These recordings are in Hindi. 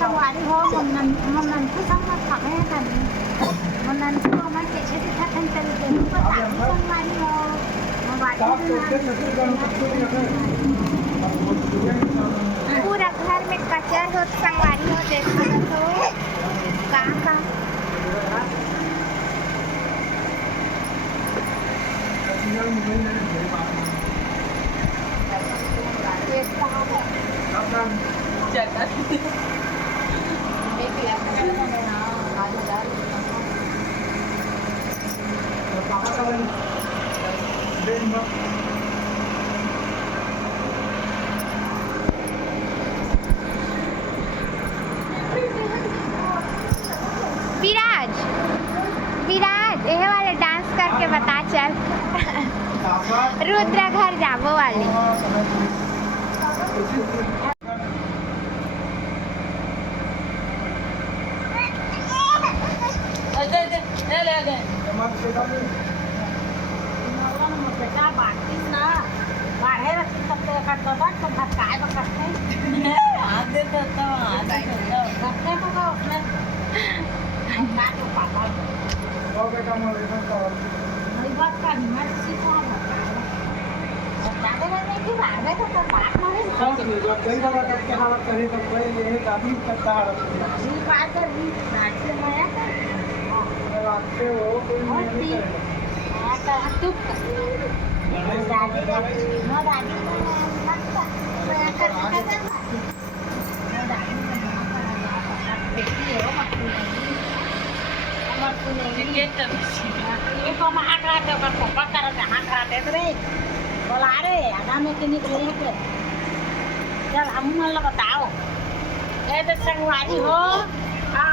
संगवारी हो मन को संग खाए kan मन को मैं कैसे दिखा kan चलते संगवारी हो पूरा घर में कचरा हो संगवारी हो देखो तो कहाँ विराज यह वाले डांस करके बता चल रुद्र घर जाबो वाले बताओ संगवारी हो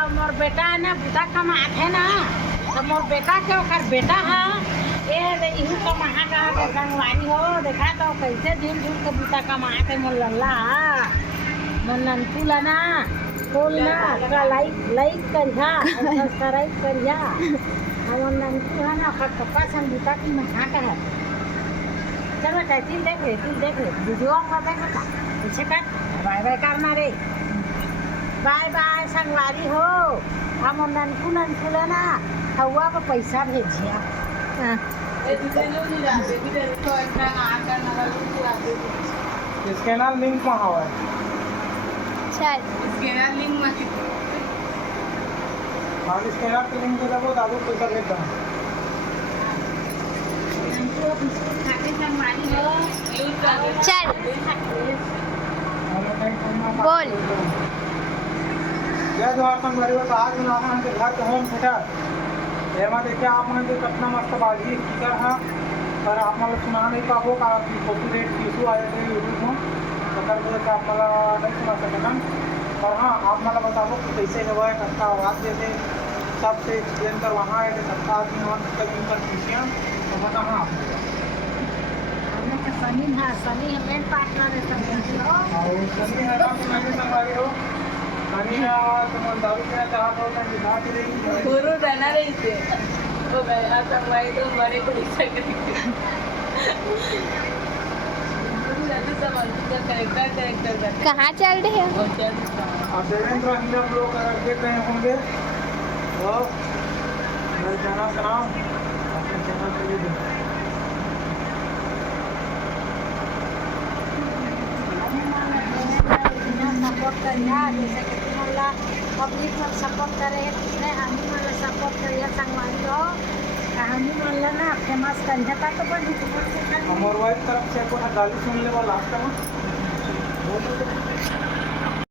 मोर बेटा है ना बुता कमात है ना तो मोर बेटा के ओकर बेटा है इहू कमा का संगवारी हो देखा तो कैसे झूल झूल के बुता कमात है मोर लल्ला मन ननकुला ना खोलना का लाइक करिया सब्सक्राइब करिया हमन ननकुला ना ओकर पप्पा संग बुता की महा का है चलो तू देख रहे वीडियो में देखा पीछे कर बाय बाय करना रे बाय बाय संगवारी हो हम ननकुला ना हवा को पैसा भेजिया स्कैनर लिंक में हवा चल स्कैनर लिंक में स्कैनर के लिंक दे दबो दादू पैसा भेज दो चल बोल जय द्वार संगवारी हो आज हम आपन के घर के होम थिएटर एमा देखिए आप मन के कितना मस्त बाजी स्पीकर है पर आप मन सुना नहीं पाबो का कॉपीराइट इशू आया है यूट्यूब में अगर बोले तो आप मन नहीं सुना सकेंगे पर हाँ आप मन बताओ कि कैसे है कसका आवाज़ देते सबसे एक्सप्लेन कर वहाँ है सबका आदमी वहाँ तक इनकर खुशियाँ तो बता हाँ आप सनी है मेन पार्टनर है सनी है ना तुम्हारी संगवारी हो सनी तुम दारू पीना चाहते हो तो दिखा के देंगे गुरु रहना रही थे वो मेरा संगवारी तो बड़े को दिखा के कहाँ चल रहे हो देवेंद्र हिंदर लोग अगर देख रहे होंगे तो मेरे चैनल का नाम अपने चैनल के लिए दें सपोर्ट करिया जैसे कि तुम्हारा पब्लिक में सपोर्ट करे कितने हमी मतलब सपोर्ट करिया संगवारी हो हमी मतलब ना फेमस करिया था तो बड़ी हमारे वाइफ तरफ से को गाली सुन ले वाला लास्ट में